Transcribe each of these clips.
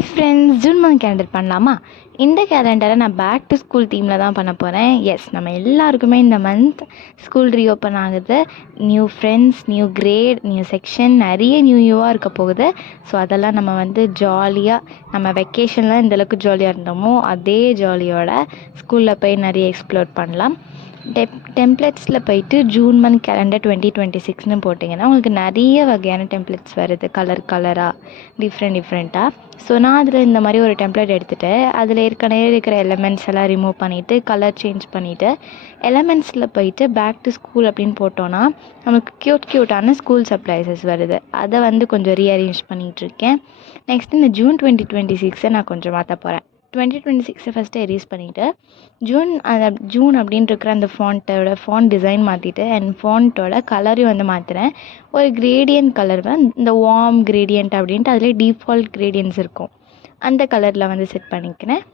Hi friends, June month calendar பண்ணலாமா? இந்த கேலண்டரை நான் பேக் டு ஸ்கூல் தீமில் தான் பண்ண போகிறேன். எஸ், நம்ம எல்லாருக்குமே இந்த மந்த் ஸ்கூல் ரீஓப்பன் ஆகுது. New friends, new grade, new section, நிறைய நியூவாக இருக்க போகுது. ஸோ அதெல்லாம் நம்ம ஜாலியாக, நம்ம வெக்கேஷனில் இந்தளவுக்கு ஜாலியாக இருந்தோமோ அதே ஜாலியோட ஸ்கூலில் போய் நிறைய எக்ஸ்ப்ளோர் பண்ணலாம். டெம்ப்ளேட்ஸில் போயிட்டு ஜூன் மந்த் கேலண்டர் 2026ன்னு போட்டிங்கன்னா உங்களுக்கு நிறைய வகையான டெம்ப்ளேட்ஸ் வருது, கலராக டிஃப்ரெண்ட்டாக. ஸோ நான் அதில் இந்த மாதிரி ஒரு டெம்ப்ளேட் எடுத்துகிட்டு அதில் ஏற்கனவே இருக்கிற எலமெண்ட்ஸ் எல்லாம் ரிமூவ் பண்ணிவிட்டு கலர் சேஞ்ச் பண்ணிவிட்டு எலமெண்ட்ஸில் போயிட்டு பேக் டு ஸ்கூல் அப்படின்னு போட்டோன்னா நமக்கு க்யூட்டான ஸ்கூல் சர்ப்ரைசஸ் வருது. அதை கொஞ்சம் ரீஅரேஞ்ச் பண்ணிகிட்ருக்கேன். நெக்ஸ்ட் இந்த ஜூன் 2026 நான் கொஞ்சம் மாற்ற போகிறேன். 2026 ஃபஸ்ட்டு எரேஸ் பண்ணிவிட்டு ஜூன் அப்படின்ட்டு இருக்கிற அந்த ஃபாண்ட் டிசைன் மாற்றிட்டு அண்ட் ஃபாண்ட்டோட கலரையும் மாற்றுறேன். ஒரு கிரேடியன்ட் கலர் இந்த வார்ம் கிரேடியன்ட் அப்படின்ட்டு அதிலே டிஃபால்ட் கிரேடியன்ட்ஸ் இருக்கும், அந்த கலரில் செட் பண்ணிக்கிறேன்.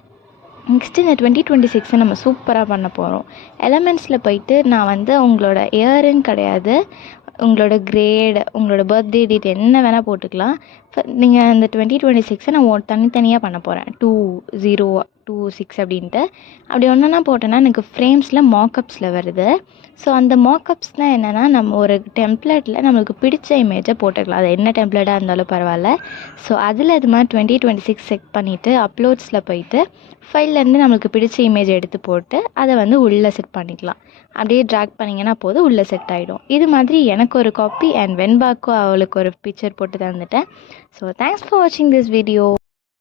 நெக்ஸ்ட்டு இந்த 2026 நம்ம சூப்பராக பண்ண போகிறோம். எலமெண்ட்ஸில் போயிட்டு நான் உங்களோட இயருன்னு கிடையாது, உங்களோட கிரேட், உங்களோட பர்த்டே டேட் என்ன வேணால் போட்டுக்கலாம். நீங்கள் இந்த 2026 நான் தனித்தனியாக பண்ண போகிறேன். 2026 அப்படின்ட்டு அப்படி ஒன்றுனா போட்டோன்னா எனக்கு ஃப்ரேம்ஸில் மார்க்கப்ஸில் வருது. ஸோ அந்த மார்க்கப்ஸ்னால் என்னென்னா, நம்ம ஒரு டெம்ப்ளேட்டில் நம்மளுக்கு பிடிச்ச இமேஜை போட்டுக்கலாம், அது என்ன டெம்ப்ளேட்டாக இருந்தாலும் பரவாயில்ல. ஸோ அதில் இது மாதிரி 2026 செட் பண்ணிவிட்டு அப்லோட்ஸில் போயிட்டு ஃபைல்லேருந்து நம்மளுக்கு பிடிச்ச இமேஜ் எடுத்து போட்டு அதை உள்ளே செட் பண்ணிக்கலாம். அப்படியே ட்ராக் பண்ணிங்கன்னா போதும், உள்ளே செட் ஆகிடும். இது மாதிரி எனக்கு ஒரு காப்பி அண்ட் வெண்பாக்கும் அவளுக்கு ஒரு பிக்சர் போட்டு தந்துட்டேன். ஸோ தேங்க்ஸ் ஃபார் வாட்சிங் திஸ் வீடியோ.